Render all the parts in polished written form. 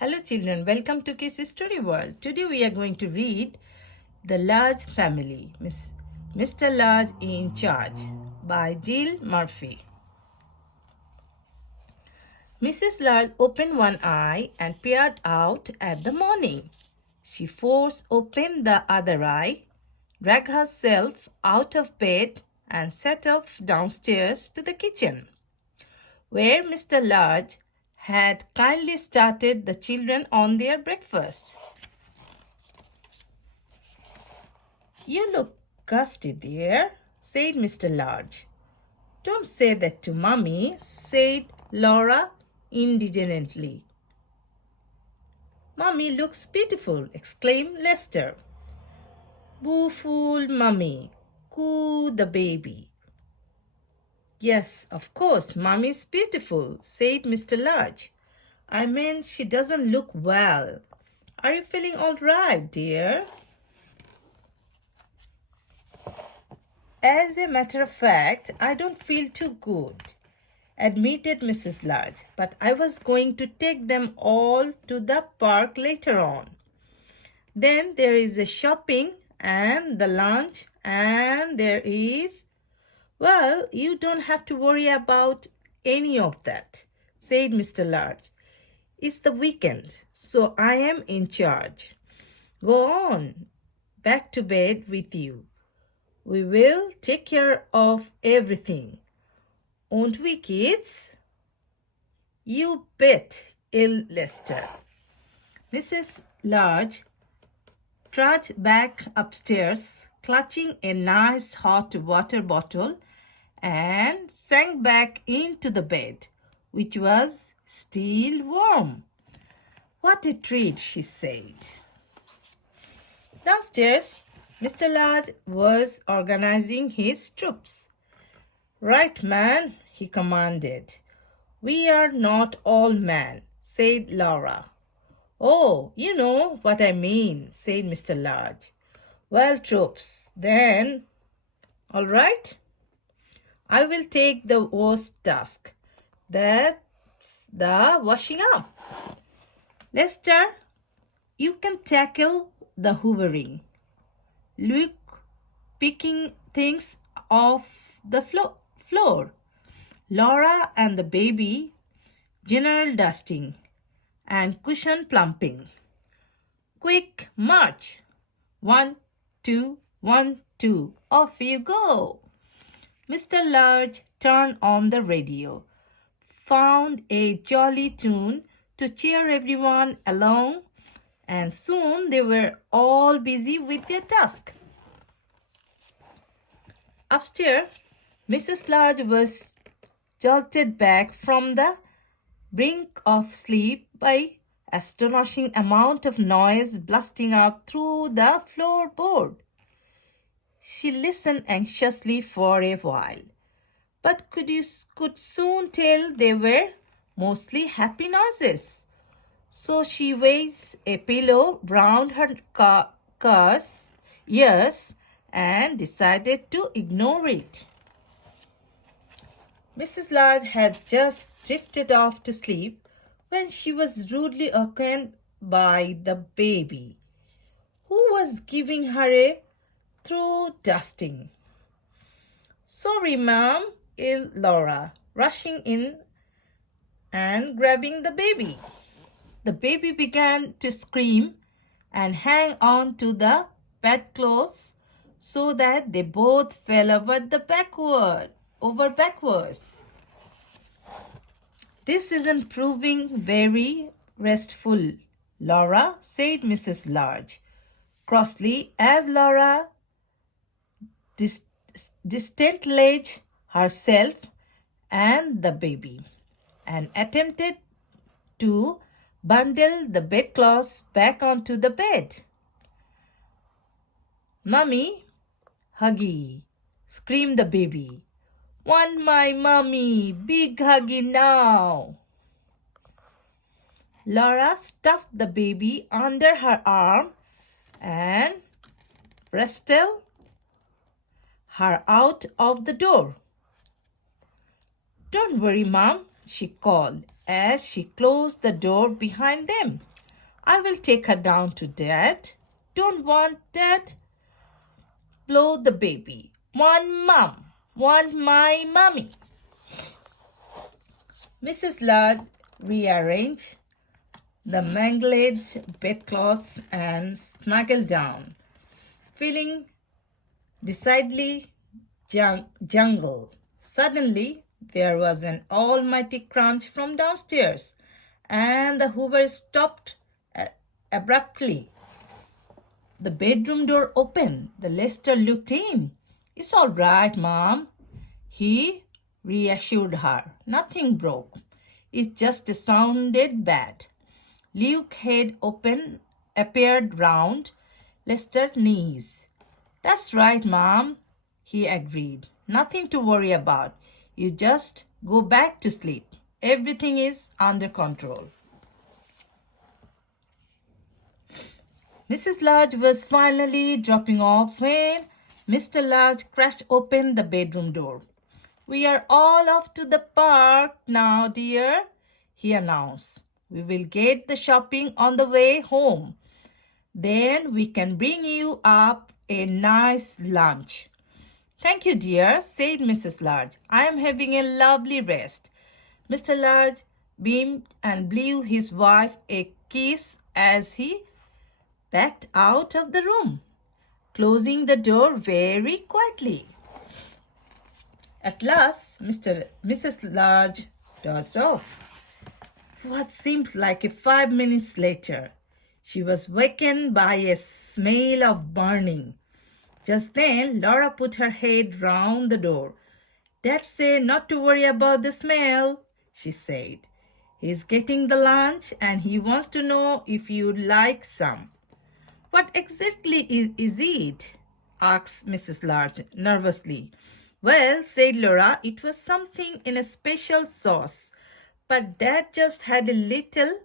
Hello children, welcome to Kids Story World. Today we are going to read The Large Family, Mr. Large in Charge by Jill Murphy. Mrs. Large opened one eye and peered out at the morning. She forced open the other eye, dragged herself out of bed and set off downstairs to the kitchen, where Mr. Large had kindly started the children on their breakfast. "You look gusty, dear," said Mr. Large. "Don't say that to Mummy," said Laura indignantly. "Mummy looks beautiful," exclaimed Lester. "Boo fool Mummy," cooed the baby. "Yes, of course, Mummy's beautiful," said Mr. Large. "I mean, she doesn't look well. Are you feeling all right, dear?" "As a matter of fact, I don't feel too good," admitted Mrs. Large, "but I was going to take them all to the park later on. Then there is the shopping and the lunch, and there is—" "Well, you don't have to worry about any of that," said Mr. Large. "It's the weekend, so I am in charge. Go on, back to bed with you. We will take care of everything. Won't we, kids?" "You bet," yelled Lester. Mrs. Large trudged back upstairs, clutching a nice hot water bottle, and sank back into the bed, which was still warm. "What a treat," she said. Downstairs, Mr. Large was organizing his troops. "Right, man," he commanded. "We are not all men," said Laura. "Oh, you know what I mean," said Mr. Large. "Well, troops, then. All right. I will take the worst task. That's the washing up. Lester, you can tackle the hoovering. Luke, picking things off the floor. Laura and the baby, general dusting and cushion plumping. Quick march. 1, 2, 1, 2. Off you go." Mr. Large turned on the radio, found a jolly tune to cheer everyone along, and soon they were all busy with their task. Upstairs, Mrs. Large was jolted back from the brink of sleep by astonishing amount of noise blasting up through the floorboard. She listened anxiously for a while, but could soon tell they were mostly happy noises. So she waved a pillow round her ears and decided to ignore it. Mrs. Large had just drifted off to sleep when she was rudely awakened by the baby, who was giving her a through dusting. "Sorry, ma'am," yelled Laura, rushing in and grabbing the baby. The baby began to scream and hang on to the bedclothes so that they both fell over backwards. "This isn't proving very restful, Laura," said Mrs. Large crossly as Laura disentangled herself and the baby and attempted to bundle the bedclothes back onto the bed. "Mummy, huggy," screamed the baby. "Want my mummy, big huggy now." Laura stuffed the baby under her arm and wrestled her out of the door. "Don't worry, Mom," she called as she closed the door behind them. I will take her down to Dad. Don't want Dad? Blow the baby. Want Mom. Want my mommy. Mrs. Lodge rearranged the mangled bedclothes and snuggled down, feeling decidedly jungle. Suddenly, there was an almighty crunch from downstairs, and the Hoover stopped abruptly. The bedroom door opened. The Lester looked in. It's all right, Mom. He reassured her. Nothing broke. It just sounded bad. Luke's head appeared round Lester's knees. That's right, Mom, he agreed. Nothing to worry about. You just go back to sleep. Everything is under control. Mrs. Lodge was finally dropping off when Mr. Lodge crashed open the bedroom door. We are all off to the park now, dear, he announced. We will get the shopping on the way home. Then we can bring you up a nice lunch. Thank you, dear, said Mrs. Lodge. I am having a lovely rest. Mr. Lodge beamed and blew his wife a kiss as he backed out of the room, closing the door very quietly. At last, Mrs. Lodge dozed off. What seemed like 5 minutes later, she was wakened by a smell of burning. Just then, Laura put her head round the door. Dad said not to worry about the smell, she said. He's getting the lunch and he wants to know if you'd like some. What exactly is it? Asked Mrs. Lodge nervously. Well, said Laura, it was something in a special sauce. But Dad just had a little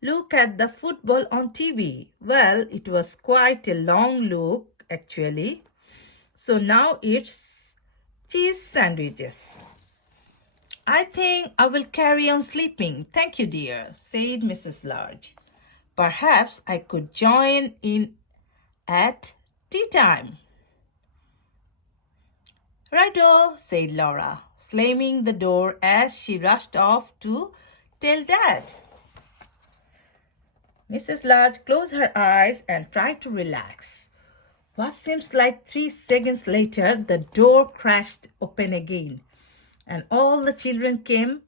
look at the football on TV. Well, it was quite a long look, actually. So now it's cheese sandwiches. I think I will carry on sleeping. Thank you, dear, said Mrs. Lodge. Perhaps I could join in at tea time. Righto, said Laura, slamming the door as she rushed off to tell Dad. Mrs. Lodge closed her eyes and tried to relax. What seems like 3 seconds later, the door crashed open again, and all the children came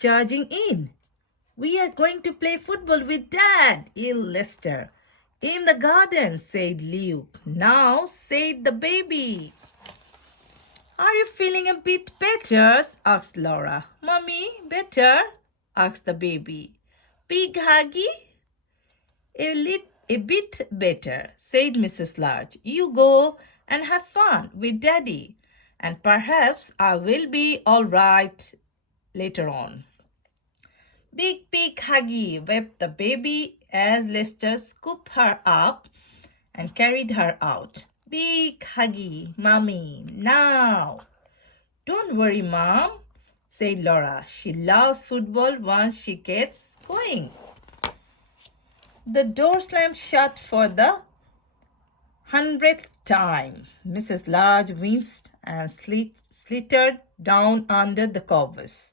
charging in. We are going to play football with Dad, yelled Lester. In the garden, said Luke. Now, said the baby. Are you feeling a bit better? Asked Laura. Mommy, better? Asked the baby. Big huggy? A bit better, said Mrs. Lodge. You go and have fun with Daddy, and perhaps I will be all right later on. Big huggy, wept the baby as Lester scooped her up and carried her out. Big huggy, Mommy, now. Don't worry, Mom, said Laura. She loves football once she gets going. The door slammed shut for the 100th time. Mrs. Lodge winced and slittered down under the covers.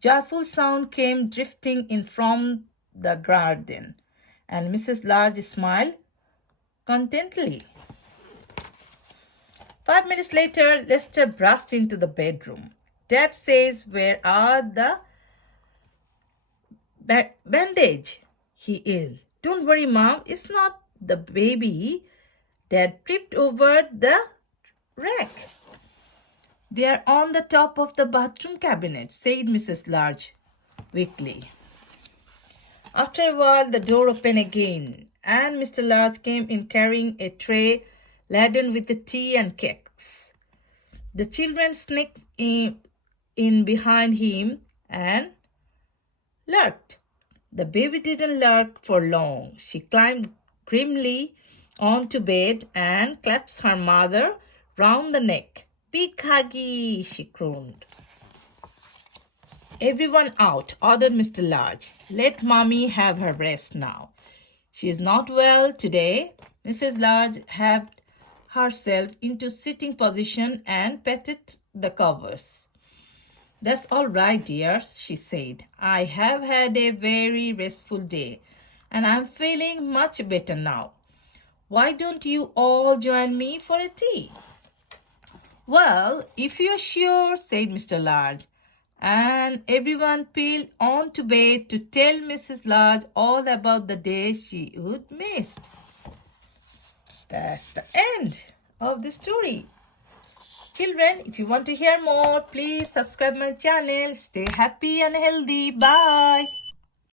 Joyful sound came drifting in from the garden, and Mrs. Lodge smiled contentedly. 5 minutes later, Lester burst into the bedroom. Dad says, where are the bandage? He yelled. Don't worry, Mom, it's not the baby. Dad tripped over the rack. They are on the top of the bathroom cabinet, said Mrs. Lodge weakly. After a while, the door opened again, and Mr. Lodge came in carrying a tray laden with the tea and cakes. The children sneaked in behind him and lurked. The baby didn't lurk for long. She climbed grimly onto bed and clasped her mother round the neck. Big huggy, she crooned. Everyone out, ordered Mr. Large. Let Mommy have her rest now. She is not well today. Mrs. Large helped herself into sitting position and patted the covers. That's all right, dear, she said. I have had a very restful day and I'm feeling much better now. Why don't you all join me for a tea? Well, if you're sure, said Mr. Large, and everyone piled on to bed to tell Mrs. Large all about the day she would missed. That's the end of the story. Children, if you want to hear more, please subscribe my channel. Stay happy and healthy. Bye.